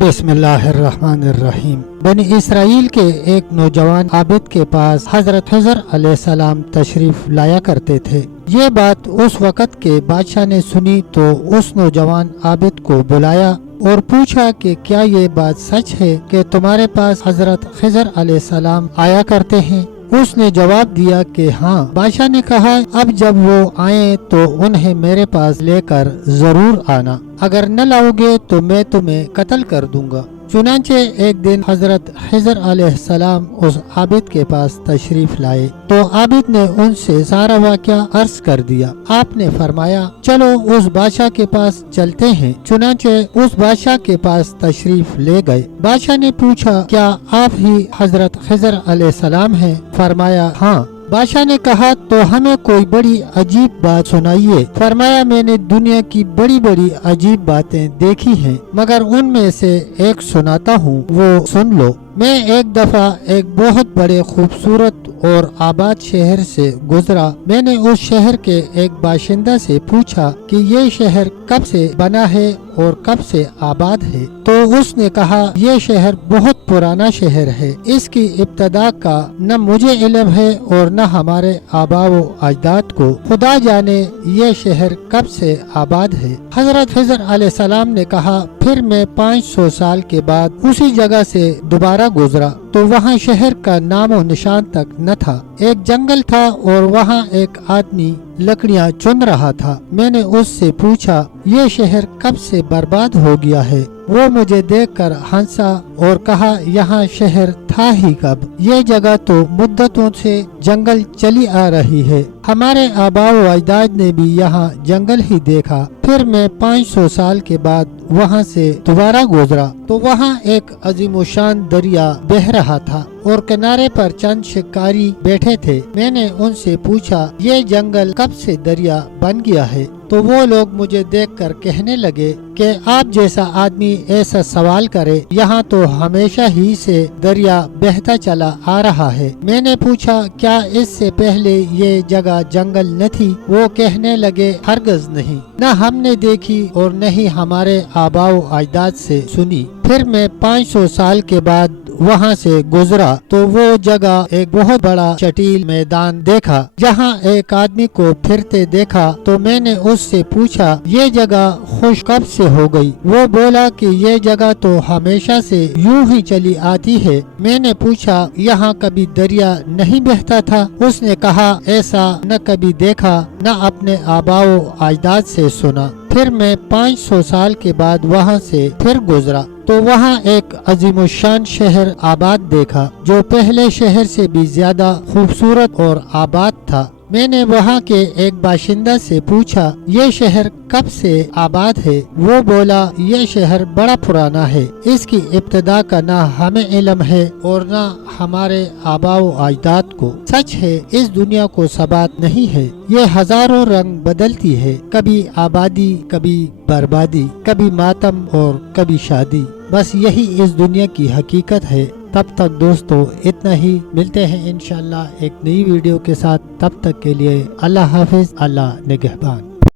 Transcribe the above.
बिस्मिल्लाहिर्रहमानिर्रहीम। बनी इसराइल के एक नौजवान आबिद के पास हजरत खिज़र अलैहिस्सलाम तशरीफ लाया करते थे। ये बात उस वक़्त के बादशाह ने सुनी तो उस नौजवान आबिद को बुलाया और पूछा कि क्या ये बात सच है कि तुम्हारे पास हजरत खिज़र अलैहिस्सलाम आया करते हैं। उसने जवाब दिया कि हाँ। बादशाह ने कहा, अब जब वो आए तो उन्हें मेरे पास लेकर जरूर आना, अगर न लाओगे तो मैं तुम्हें कत्ल कर दूंगा। चुनांचे एक दिन हजरत खिज़र अलैहिस्सलाम उस आबिद के पास तशरीफ लाए तो आबिद ने उनसे सारा वाक़या अर्ज कर दिया। आपने फरमाया, चलो उस बादशाह के पास चलते हैं। चुनांचे उस बादशाह के पास तशरीफ ले गए। बादशाह ने पूछा, क्या आप ही हजरत खिज़र अलैहिस्सलाम हैं? फरमाया, हाँ। बादशाह ने कहा, तो हमें कोई बड़ी अजीब बात सुनाइए। फरमाया, मैंने दुनिया की बड़ी बड़ी अजीब बातें देखी हैं, मगर उनमें से एक सुनाता हूँ, वो सुन लो। मैं एक दफा एक बहुत बड़े खूबसूरत और आबाद शहर से गुजरा। मैंने उस शहर के एक बाशिंदा से पूछा कि ये शहर कब से बना है और कब से आबाद है। तो उसने कहा, ये शहर बहुत पुराना शहर है। इसकी इब्तदा का न मुझे इल्म है और न हमारे आबा व अजदाद को। खुदा जाने ये शहर कब से आबाद है। हजरत खिज़र अलैहिस्सलाम ने कहा, फिर मैं 500 साल के बाद उसी जगह से दोबारा गुजरा तो वहाँ शहर का नामो निशान तक न था। एक जंगल था और वहाँ एक आदमी लकड़ियाँ चुन रहा था। मैंने उससे पूछा, ये शहर कब से बर्बाद हो गया है? वो मुझे देखकर हंसा और कहा, यहाँ शहर था ही कब? ये जगह तो मुद्दतों से जंगल चली आ रही है। हमारे आबा व अजदाद ने भी यहाँ जंगल ही देखा। फिर मैं 500 साल के बाद वहाँ से दोबारा गुजरा तो वहाँ एक अजीमुशान दरिया बह रहा था और किनारे पर चंद शिकारी बैठे थे। मैंने उनसे पूछा, ये जंगल कब से दरिया बन गया है? तो वो लोग मुझे देखकर कहने लगे कि आप जैसा आदमी ऐसा सवाल करे, यहाँ तो हमेशा ही से दरिया बहता चला आ रहा है। मैंने पूछा, क्या इससे पहले ये जगह जंगल न थी? वो कहने लगे, हरगज नहीं, न हमने देखी और न ही हमारे आबा व अजदाद से सुनी। फिर मैं 500 साल के बाद वहाँ से गुजरा तो वो जगह एक बहुत बड़ा चटील मैदान देखा जहाँ एक आदमी को फिरते देखा। तो मैंने उससे पूछा, ये जगह खुश कब से हो गई? वो बोला कि ये जगह तो हमेशा से यूं ही चली आती है। मैंने पूछा, यहाँ कभी दरिया नहीं बहता था? उसने कहा, ऐसा न कभी देखा न अपने आबा व अजदाद से सुना। फिर मैं 500 साल के बाद वहाँ से फिर गुजरा तो वहाँ एक अजीमुशान शहर आबाद देखा जो पहले शहर से भी ज्यादा खूबसूरत और आबाद था। मैंने वहाँ के एक बाशिंदा से पूछा, ये शहर कब से आबाद है? वो बोला, ये शहर बड़ा पुराना है। इसकी इब्तदा का ना हमें इल्म है और ना हमारे आबा व अजदाद को। सच है, इस दुनिया को सबात नहीं है। ये हजारों रंग बदलती है, कभी आबादी, कभी बर्बादी, कभी मातम और कभी शादी। बस यही इस दुनिया की हकीकत है। तब तक दोस्तों इतना ही, मिलते हैं इंशाल्लाह एक नई वीडियो के साथ। तब तक के लिए अल्लाह हाफिज, अल्लाह निगहबान।